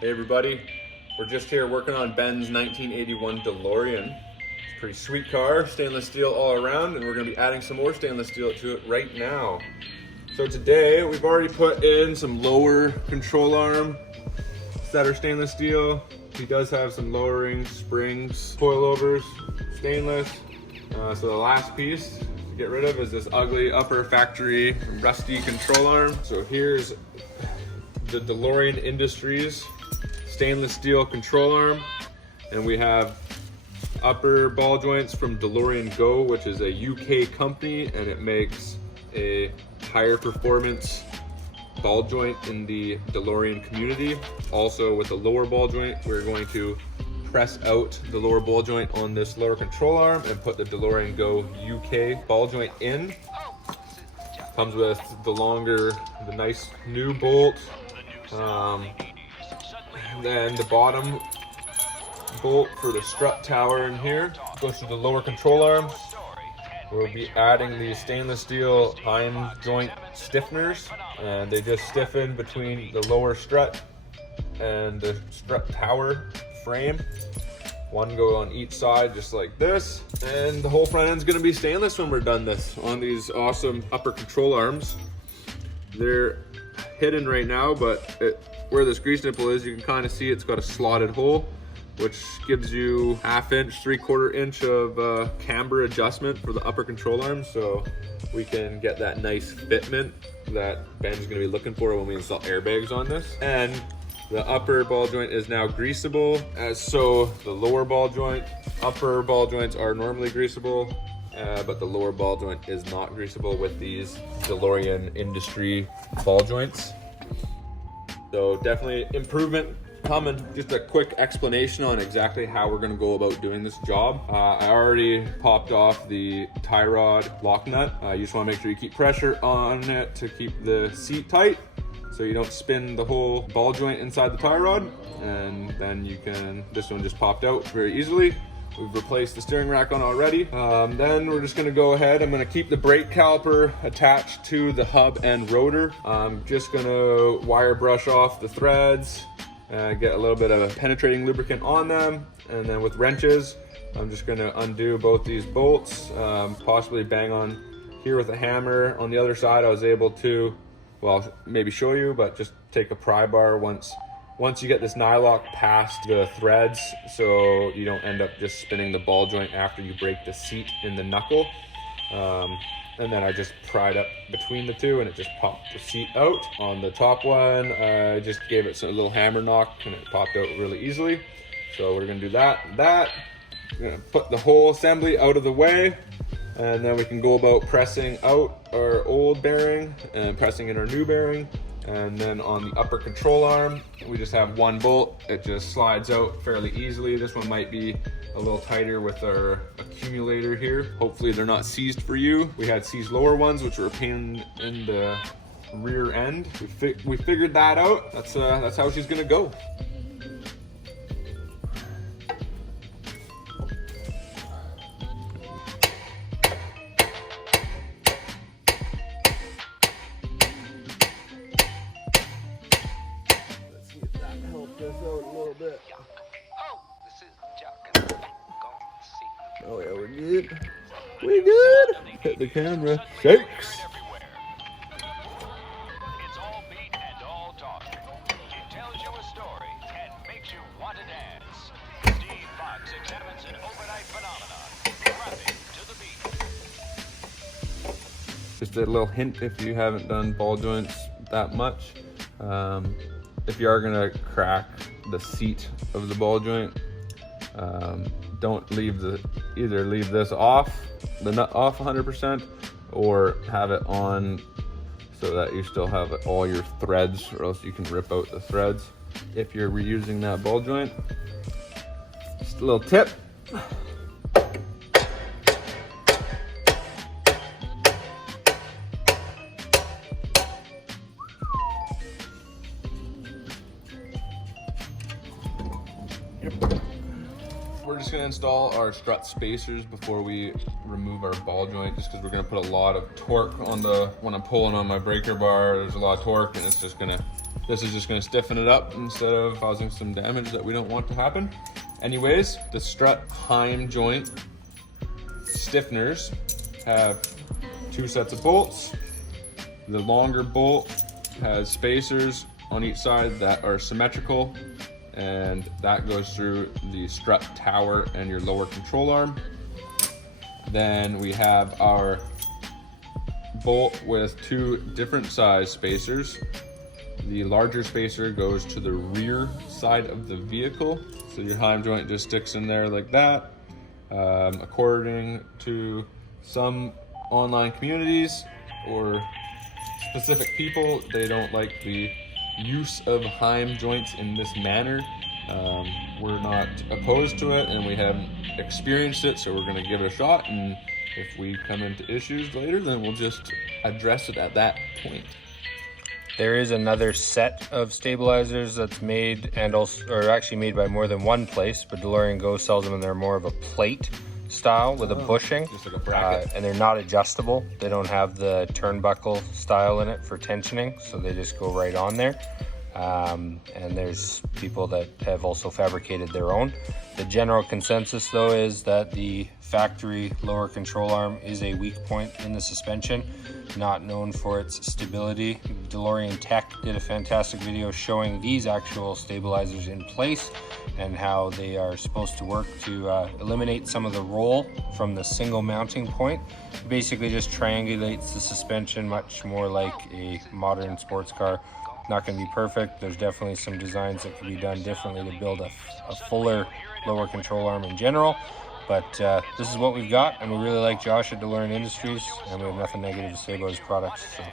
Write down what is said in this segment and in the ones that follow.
Hey everybody, we're just here working on Ben's 1981 Delorean. It's a pretty sweet car, stainless steel all around, and we're going to be adding some more stainless steel to it right now. So today we've already put in some lower control arm that are stainless steel. He does have some lowering springs, coil-overs, stainless. So the last piece to get rid of is this ugly upper factory rusty control arm. So here's the Delorean Industries stainless steel control arm, and we have upper ball joints from Delorean Go, which is a UK company, and it makes a higher performance ball joint in the Delorean community. Also with the lower ball joint, we're going to press out the lower ball joint on this lower control arm and put the Delorean Go UK ball joint in. Comes with the nice new bolt. Then the bottom bolt for the strut tower in here goes to the lower control arm. We'll be adding the stainless steel pine joint stiffeners, and they just stiffen between the lower strut and the strut tower frame. One go on each side just like this, and the whole front end's gonna be stainless when we're done this on these awesome upper control arms. They're hidden right now, but where this grease nipple is, you can kind of see it's got a slotted hole, which gives you 1/2 inch, 3/4 inch of camber adjustment for the upper control arm, so we can get that nice fitment that Ben's going to be looking for when we install airbags on this. And the upper ball joint is now greasable, as so the lower ball joint. Upper ball joints are normally greasable, but the lower ball joint is not greasable with these Delorean Industry ball joints. So definitely improvement coming. Just a quick explanation on exactly how we're gonna go about doing this job. I already popped off the tie rod lock nut. You just wanna make sure you keep pressure on it to keep the seat tight, so you don't spin the whole ball joint inside the tie rod. And then this one just popped out very easily. We've replaced the steering rack on already. Then we're just gonna go ahead. I'm gonna keep the brake caliper attached to the hub and rotor. I'm just gonna wire brush off the threads, get a little bit of a penetrating lubricant on them, and then with wrenches, I'm just gonna undo both these bolts, possibly bang on here with a hammer. On the other side, I was able to, well, maybe show you, but just take a pry bar once you get this nylock past the threads, so you don't end up just spinning the ball joint after you break the seat in the knuckle. And then I just pried up between the two, and it just popped the seat out. On the top one, I just gave it a little hammer knock, and it popped out really easily. So we're gonna do that. We're gonna put the whole assembly out of the way, and then we can go about pressing out our old bearing and pressing in our new bearing. And then on the upper control arm, we just have one bolt. It just slides out fairly easily. This one might be a little tighter with our accumulator here. Hopefully they're not seized for you. We had seized lower ones, which were a pain in the rear end. We figured that out. That's how she's gonna go. Oh yeah, we're good. We're good. Hit the camera. Shakes. It's all beat and all talk. It tells you a story and makes you want to dance. Steve Fox examines an overnight phenomenon. Rapping to the beat. Just a little hint if you haven't done ball joints that much. If you are gonna crack the seat of the ball joint, don't either leave this off, the nut off 100%, or have it on so that you still have all your threads, or else you can rip out the threads if you're reusing that ball joint. Just a little tip. We're just gonna to install our strut spacers before we remove our ball joint, just because we're going to put a lot of torque on when I'm pulling on my breaker bar. There's a lot of torque, and this is just going to stiffen it up instead of causing some damage that we don't want to happen. Anyways, the strut heim joint stiffeners have 2 sets of bolts. The longer bolt has spacers on each side that are symmetrical, and that goes through the strut tower and your lower control arm. Then we have our bolt with 2 different size spacers. The larger spacer goes to the rear side of the vehicle, so your heim joint just sticks in there like that. According to some online communities or specific people, they don't like the use of heim joints in this manner. We're not opposed to it, and we haven't experienced it, so we're going to give it a shot, and if we come into issues later, then we'll just address it at that point. There is another set of stabilizers that's made, and also, or actually made by more than one place, but Delorean Go sells them, and they're more of a plate style with a bushing, just like a bracket. and they're not adjustable. They don't have the turnbuckle style in it for tensioning, so they just go right on there. And there's people that have also fabricated their own. The general consensus though is that the factory lower control arm is a weak point in the suspension, not known for its stability. Delorean Tech did a fantastic video showing these actual stabilizers in place and how they are supposed to work to eliminate some of the roll from the single mounting point. It basically just triangulates the suspension much more like a modern sports car. Not going to be perfect. There's definitely some designs that can be done differently to build a fuller lower control arm in general. But this is what we've got, and we really like Josh at Delorean Industries, and we have nothing negative to say about his products. So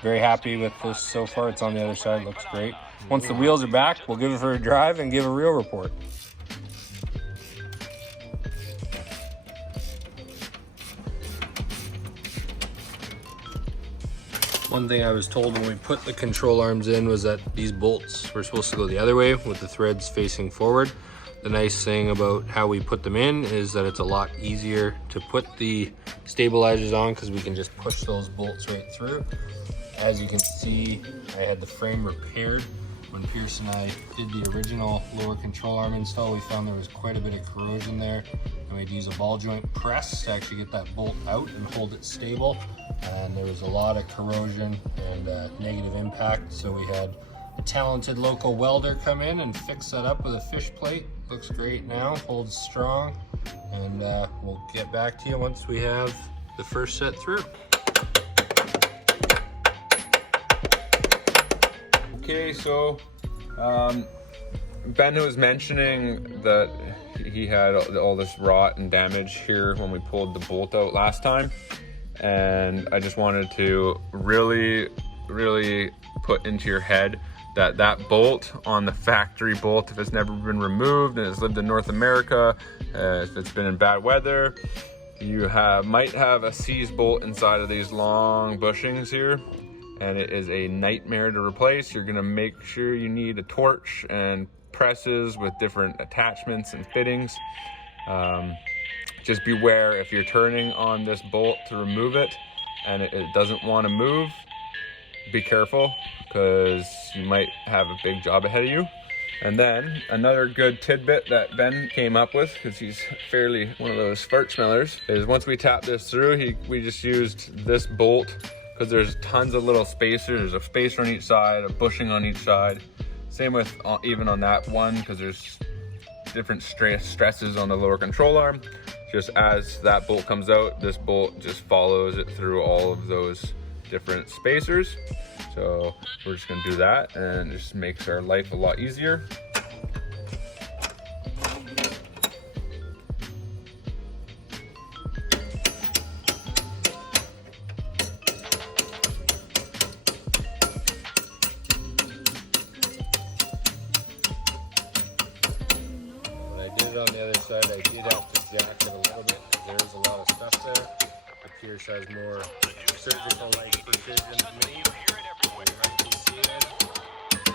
very happy with this so far. It's on the other side, looks great. Once the wheels are back, we'll give it for a drive and give a real report. One thing I was told when we put the control arms in was that these bolts were supposed to go the other way with the threads facing forward. The nice thing about how we put them in is that it's a lot easier to put the stabilizers on because we can just push those bolts right through. As you can see, I had the frame repaired. When Pierce and I did the original lower control arm install, we found there was quite a bit of corrosion there, and we'd use a ball joint press to actually get that bolt out and hold it stable. And there was a lot of corrosion and negative impact, so we had a talented local welder come in and fix that up with a fish plate. Looks great now, holds strong, and we'll get back to you once we have the first set through. Okay, so Ben was mentioning that he had all this rot and damage here when we pulled the bolt out last time, and I just wanted to really put into your head that that bolt on the factory bolt, if it's never been removed and it's lived in North America, if it's been in bad weather, you might have a seized bolt inside of these long bushings here, and it is a nightmare to replace. You're gonna make sure you need a torch and presses with different attachments and fittings. Just beware if you're turning on this bolt to remove it and it doesn't want to move, be careful, because you might have a big job ahead of you. And then another good tidbit that Ben came up with, because he's fairly one of those fart smellers, is once we tap this through, we just used this bolt, because there's tons of little spacers. There's a spacer on each side, a bushing on each side. Same with even on that one, because there's different stresses on the lower control arm. Just as that bolt comes out, this bolt just follows it through all of those different spacers. So we're just gonna do that, and it just makes our life a lot easier. When I did it on the other side, I did have to jack it a little bit because there is a lot of stuff there. The Pierce has more surgical-like precision than me.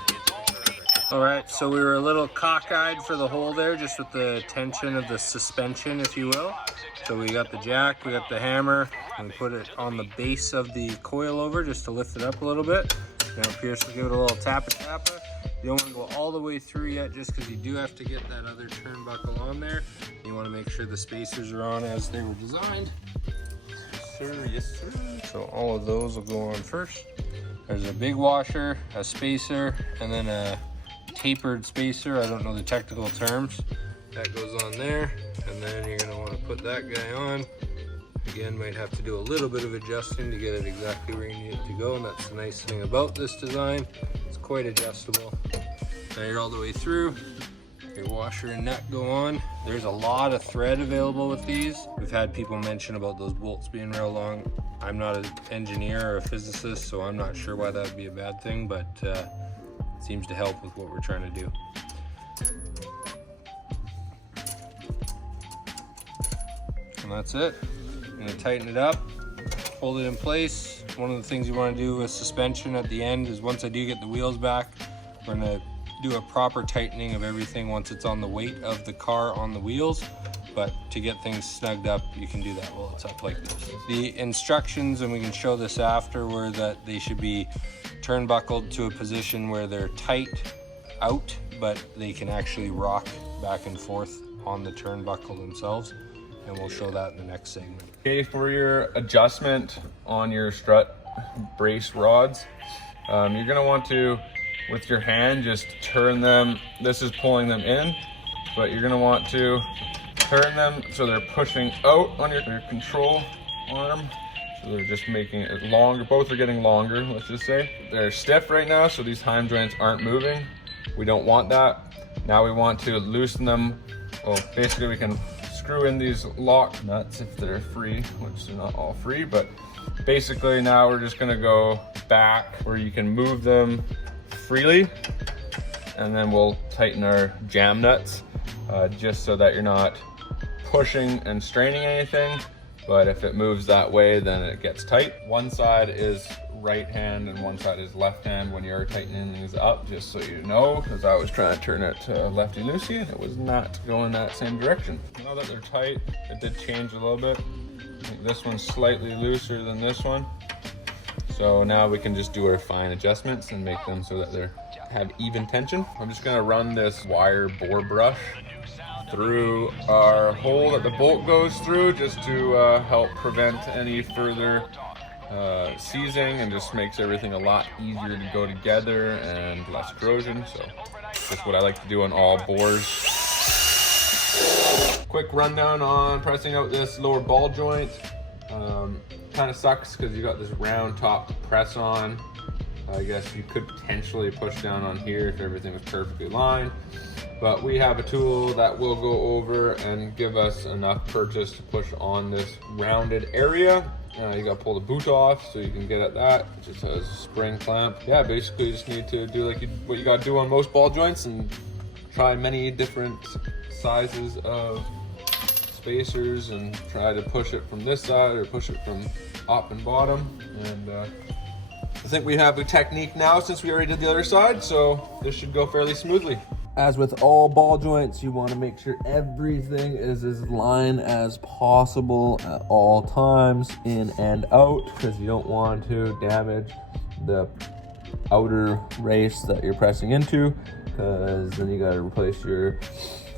It's all beat and All right, so we were a little cockeyed for the hole there, just with the tension of the suspension, if you will. So we got the jack, we got the hammer, and we put it on the base of the coil-over just to lift it up a little bit. Now Pierce will give it a little tappa. You don't want to go all the way through yet, just because you do have to get that other turnbuckle on there. You want to make sure the spacers are on as they were designed. Yes, sir. Yes, sir. So all of those will go on first. There's a big washer, a spacer, and then a tapered spacer. I don't know the technical terms. That goes on there, and then you're going to want to put that guy on. Again, might have to do a little bit of adjusting to get it exactly where you need it to go, and that's the nice thing about this design. It's quite adjustable. Now you're all the way through. Your washer and nut go on. There's a lot of thread available with these. We've had people mention about those bolts being real long. I'm not an engineer or a physicist, so I'm not sure why that would be a bad thing, but it seems to help with what we're trying to do. And that's it. I'm gonna tighten it up, hold it in place. One of the things you want to do with suspension at the end is, once I do get the wheels back, we're gonna do a proper tightening of everything once it's on the weight of the car on the wheels. But to get things snugged up, you can do that while it's up like this. The instructions, and we can show this after, were that they should be turnbuckled to a position where they're tight out, but they can actually rock back and forth on the turnbuckle themselves. And we'll show that in the next segment. Okay, for your adjustment on your strut brace rods, you're gonna want to, with your hand, just turn them. This is pulling them in, but you're gonna want to turn them so they're pushing out on your control arm. So they're just making it longer. Both are getting longer, let's just say. They're stiff right now, so these heim joints aren't moving. We don't want that. Now we want to loosen them. Well, basically we can screw in these lock nuts if they're free, which they're not all free, but basically now we're just gonna go back where you can move them freely, and then we'll tighten our jam nuts just so that you're not pushing and straining anything, but if it moves that way, then it gets tight. One side is right hand and one side is left hand when you're tightening these up, just so you know, because I was trying to turn it lefty loosey and it was not going that same direction. Now that they're tight, it did change a little bit. I think this one's slightly looser than this one. So now we can just do our fine adjustments and make them so that they have even tension. I'm just gonna run this wire bore brush through our hole that the bolt goes through, just to help prevent any further seizing, and just makes everything a lot easier to go together and less corrosion. So that's what I like to do on all bores. Quick rundown on pressing out this lower ball joint. Kind of sucks because you got this round top to press on. I guess you could potentially push down on here if everything was perfectly lined, but we have a tool that will go over and give us enough purchase to push on this rounded area. You gotta pull the boot off so you can get at that. It just has a spring clamp. Yeah, basically you just need to do like what you gotta do on most ball joints, and try many different sizes of spacers and try to push it from this side or push it from top and bottom. And I think we have a technique now since we already did the other side, so this should go fairly smoothly. As with all ball joints, you want to make sure everything is as lined as possible at all times, in and out, because you don't want to damage the outer race that you're pressing into, because then you got to replace your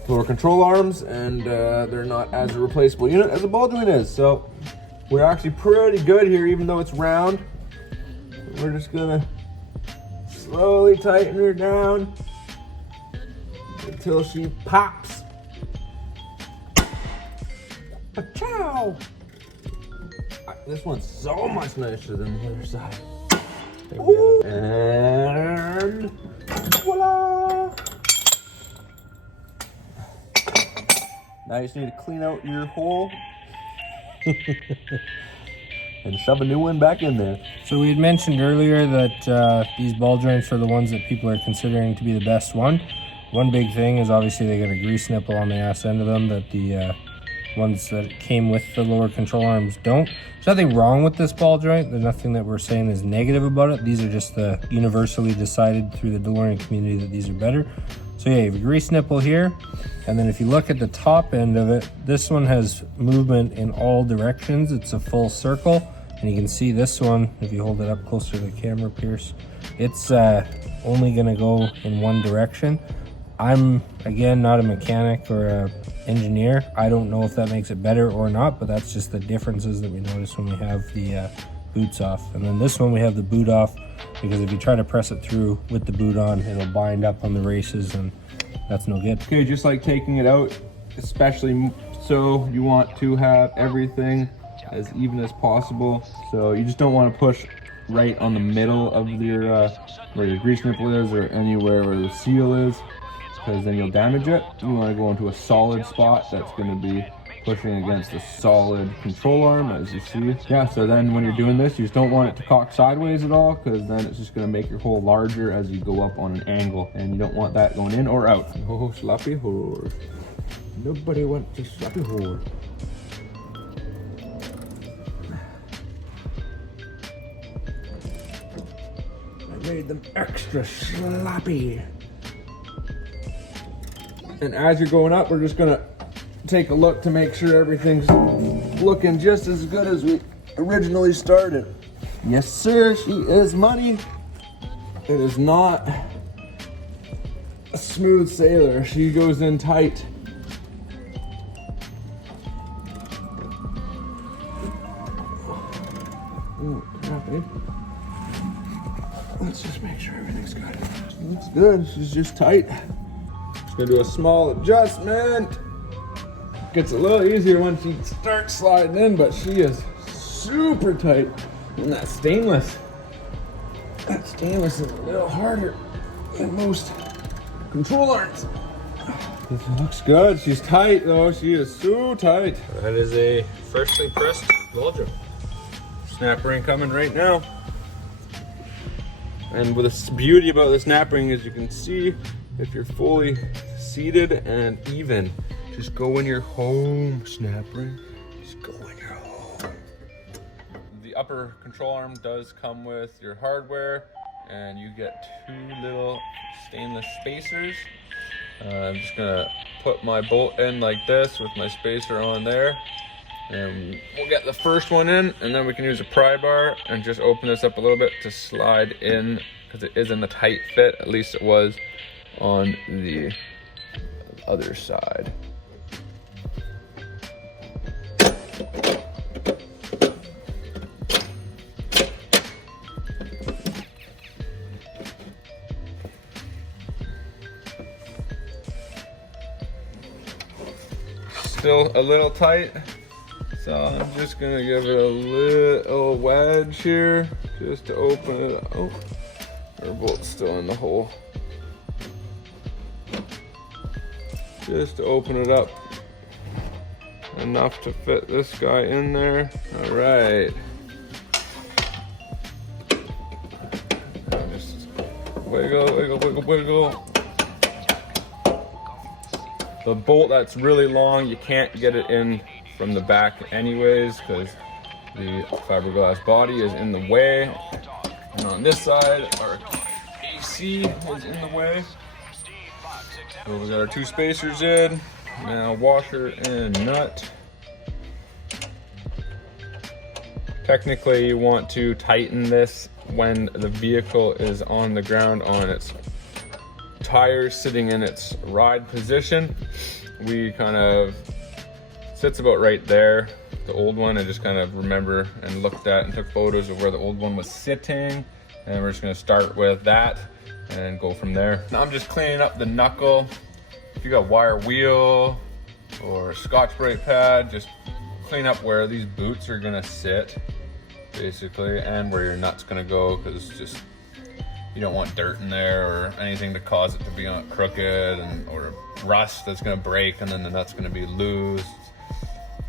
lower control arms, and they're not as a replaceable unit as a ball joint is. So we're actually pretty good here, even though it's round. We're just gonna slowly tighten her down until she pops. Ciao! This one's so much nicer than the other side. Ooh. And voila! Now you just need to clean out your hole and shove a new one back in there. So we had mentioned earlier that these ball joints are the ones that people are considering to be the best one. One big thing is obviously they got a grease nipple on the ass end of them that the ones that came with the lower control arms don't. There's nothing wrong with this ball joint. There's nothing that we're saying is negative about it. These are just the universally decided through the Delorean community that these are better. So yeah, you have a grease nipple here. And then if you look at the top end of it, this one has movement in all directions. It's a full circle. And you can see this one, if you hold it up closer to the camera, Pierce, it's only gonna go in one direction. I'm, again, not a mechanic or a engineer. I don't know if that makes it better or not, but that's just the differences that we notice when we have the boots off. And then this one we have the boot off, because if you try to press it through with the boot on, it'll bind up on the races, and that's no good. Okay, just like taking it out, especially so you want to have everything as even as possible. So you just don't want to push right on the middle of your where your grease nipple is, or anywhere where the seal is, because then you'll damage it. You want to go into a solid spot that's going to be pushing against a solid control arm, as you see. Yeah, so then when you're doing this, you just don't want it to cock sideways at all, because then it's just going to make your hole larger as you go up on an angle, and you don't want that going in or out. Oh, sloppy horse. Nobody wants a sloppy horse. I made them extra sloppy. And as you're going up, we're just gonna take a look to make sure everything's looking just as good as we originally started. Yes, sir, she is money. It is not a smooth sailor. She goes in tight. Ooh, happening. Let's just make sure everything's good. She looks good, she's just tight. Just gonna do a small adjustment. Gets a little easier once you start sliding in, but she is super tight. And that stainless is a little harder than most control arms. This looks good. She's tight though. She is so tight. That is a freshly pressed ball joint. Snap ring coming right now. And with the beauty about the snap ring is you can see if you're fully seated and even. Just go in your home, snap ring. Just go in your home. The upper control arm does come with your hardware, and you get 2 little stainless spacers. I'm just gonna put my bolt in like this with my spacer on there. And we'll get the first one in, and then we can use a pry bar and just open this up a little bit to slide in, because it is in a tight fit. At least it was on the other side. Still a little tight, so I'm just gonna give it a little wedge here just to open it up. Oh, our bolt's still in the hole. Just to open it up enough to fit this guy in there. All right. Just wiggle, wiggle, wiggle, wiggle. The bolt that's really long, you can't get it in from the back anyways, because the fiberglass body is in the way. And on this side, our AC is in the way. So we got our 2 spacers in, now washer and nut. Technically, you want to tighten this when the vehicle is on the ground on its tires sitting in its ride position. We kind of sits about right there. The old one I just kind of remember and looked at and took photos of where the old one was sitting, and we're just going to start with that and go from there. Now I'm just cleaning up the knuckle. If you got wire wheel or Scotch brake pad, just clean up where these boots are going to sit basically, and where your nut's going to go, because just you don't want dirt in there or anything to cause it to be on crooked, or rust that's going to break and then the nut's going to be loose.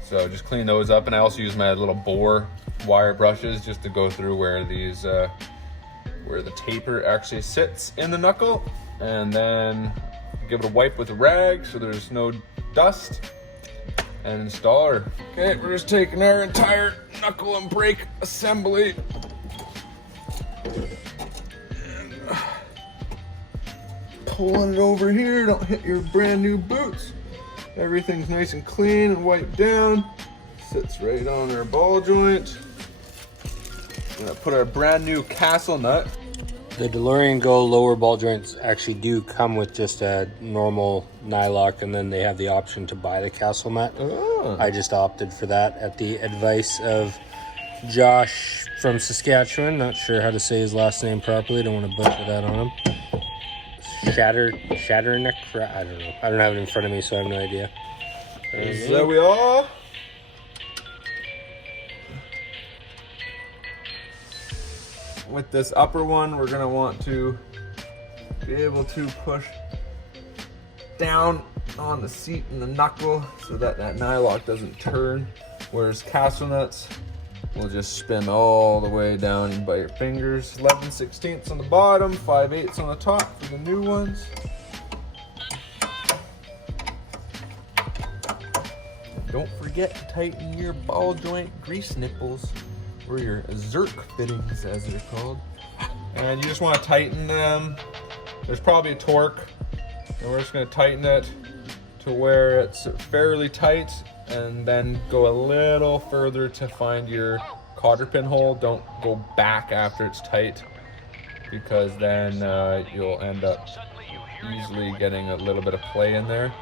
So just clean those up. And I also use my little bore wire brushes just to go through where these where the taper actually sits in the knuckle, and then give it a wipe with a rag so there's no dust. and installer. Okay, we're just taking our entire knuckle and brake assembly and pulling it over here. Don't hit your brand new boots. Everything's nice and clean and wiped down. Sits right on our ball joint. I'm gonna put our brand new castle nut. The Delorean Go lower ball joints actually do come with just a normal nylock, and then they have the option to buy the castle nut. Oh. I just opted for that at the advice of Josh from Saskatchewan. Not sure how to say his last name properly. Don't want to butcher that on him. Shatterneck? I don't know. I don't have it in front of me, so I have no idea. There we are. With this upper one, we're gonna want to be able to push down on the seat and the knuckle so that that nylock doesn't turn, whereas castle nuts will just spin all the way down by your fingers. 11/16 on the bottom, 5/8 on the top for the new ones. Don't forget to tighten your ball joint grease nipples, or your Zerk fittings as they're called. And you just want to tighten them. There's probably a torque, and we're just going to tighten it to where it's fairly tight, and then go a little further to find your cotter pin hole. Don't go back after it's tight, because then you'll end up easily getting a little bit of play in there.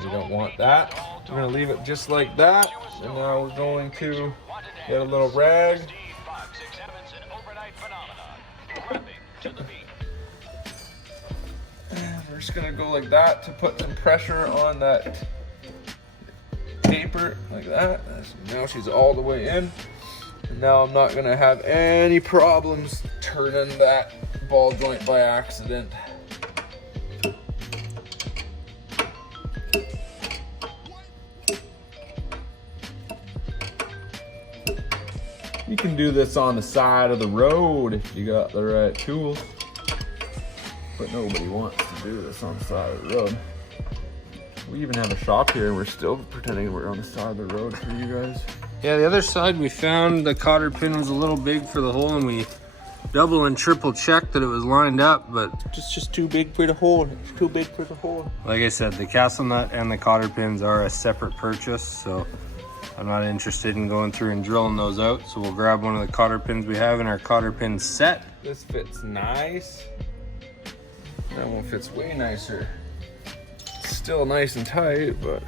You don't want that. We're going to leave it just like that, and now we're going to get a little rag. And we're just gonna go like that to put some pressure on that paper, like that. Now she's all the way in. And now I'm not gonna have any problems turning that ball joint by accident. You can do this on the side of the road if you got the right tools. But nobody wants to do this on the side of the road. We even have a shop here and we're still pretending we're on the side of the road for you guys. Yeah, the other side we found the cotter pin was a little big for the hole, and we double and triple checked that it was lined up, but It's just too big for the hole. It's too big for the hole. like I said, the castle nut and the cotter pins are a separate purchase, so I'm not interested in going through and drilling those out. So we'll grab one of the cotter pins we have in our cotter pin set. This fits nice. That one fits way nicer. Still nice and tight, but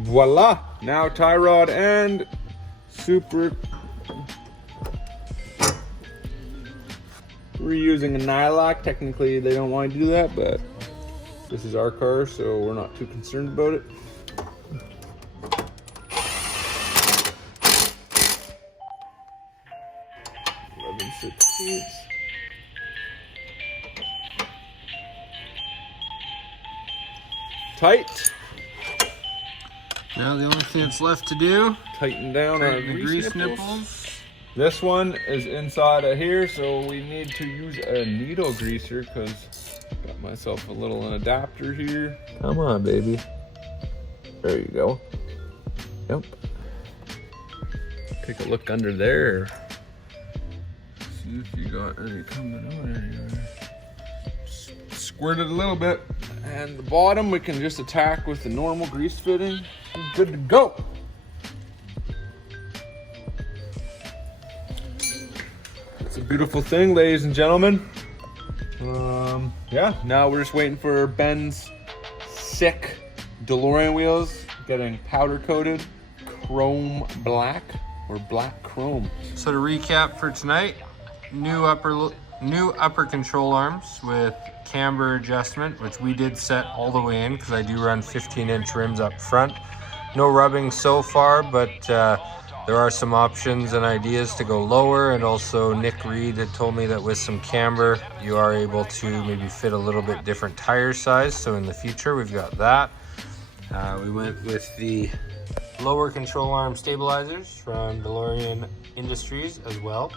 voila! Now tie rod and super. We're using a nylock. Technically, they don't want to do that, but this is our car, so we're not too concerned about it. Tight. Now the only thing that's left to do, Tighten down our the grease nipples. This one is inside of here, so we need to use a needle greaser because got myself a little adapter here. Come on, baby. There you go. Yep. Take a look under there. See if you got any coming on. There you are. Squirt it a little bit. And the bottom we can just attack with the normal grease fitting. Good to go. It's a beautiful thing, ladies and gentlemen. Yeah, now we're just waiting for Ben's sick DeLorean wheels getting powder coated chrome black or black chrome. So to recap for tonight, new upper control arms with camber adjustment, which we did set all the way in because I do run 15-inch rims up front. No rubbing so far, but there are some options and ideas to go lower, and also Nick Reed had told me that with some camber you are able to maybe fit a little bit different tire size, so in the future we've got that. We went with the lower control arm stabilizers from Delorean Industries as well.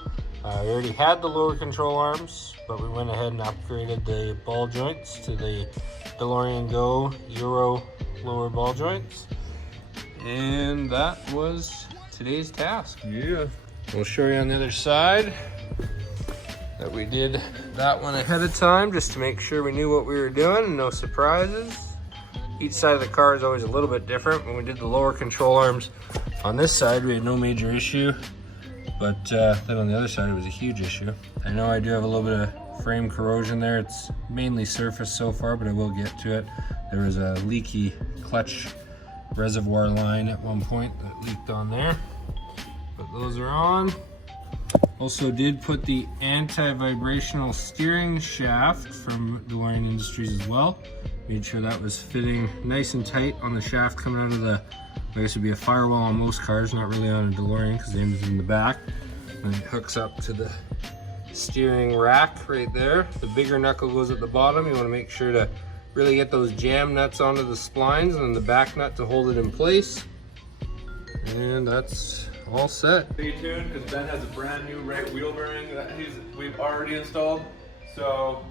We already had the lower control arms, but we went ahead and upgraded the ball joints to the Delorean Go Euro lower ball joints. And that was today's task. Yeah. We'll show you on the other side that we did that one ahead of time just to make sure we knew what we were doing and no surprises. Each side of the car is always a little bit different. When we did the lower control arms on this side, we had no major issue, but then on the other side, it was a huge issue. I know I do have a little bit of frame corrosion there. It's mainly surface so far, but I will get to it. There was a leaky clutch reservoir line at one point that leaked on there, but those are on. Also did put the anti-vibrational steering shaft from Delorean Industries as well. Made sure that was fitting nice and tight on the shaft coming out of the, I guess it would be a firewall on most cars, not really on a Delorean because the engine's in the back. And it hooks up to the steering rack right there. The bigger knuckle goes at the bottom. You want to make sure to really get those jam nuts onto the splines and then the back nut to hold it in place. And that's all set. Stay tuned because Ben has a brand new right wheel bearing that we've already installed. So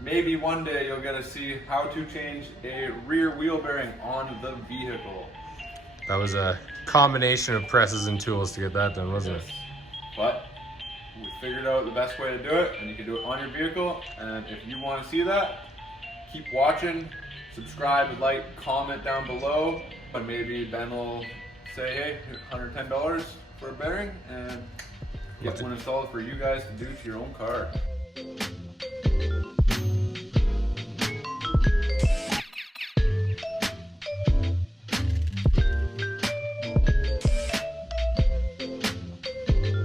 maybe one day you'll get to see how to change a rear wheel bearing on the vehicle. That was a combination of presses and tools to get that done, wasn't it? But we figured out the best way to do it, and you can do it on your vehicle. And if you want to see that, keep watching, subscribe, like, comment down below, and maybe Ben will say, hey, $110 for a bearing, and get one installed for you guys to do to your own car.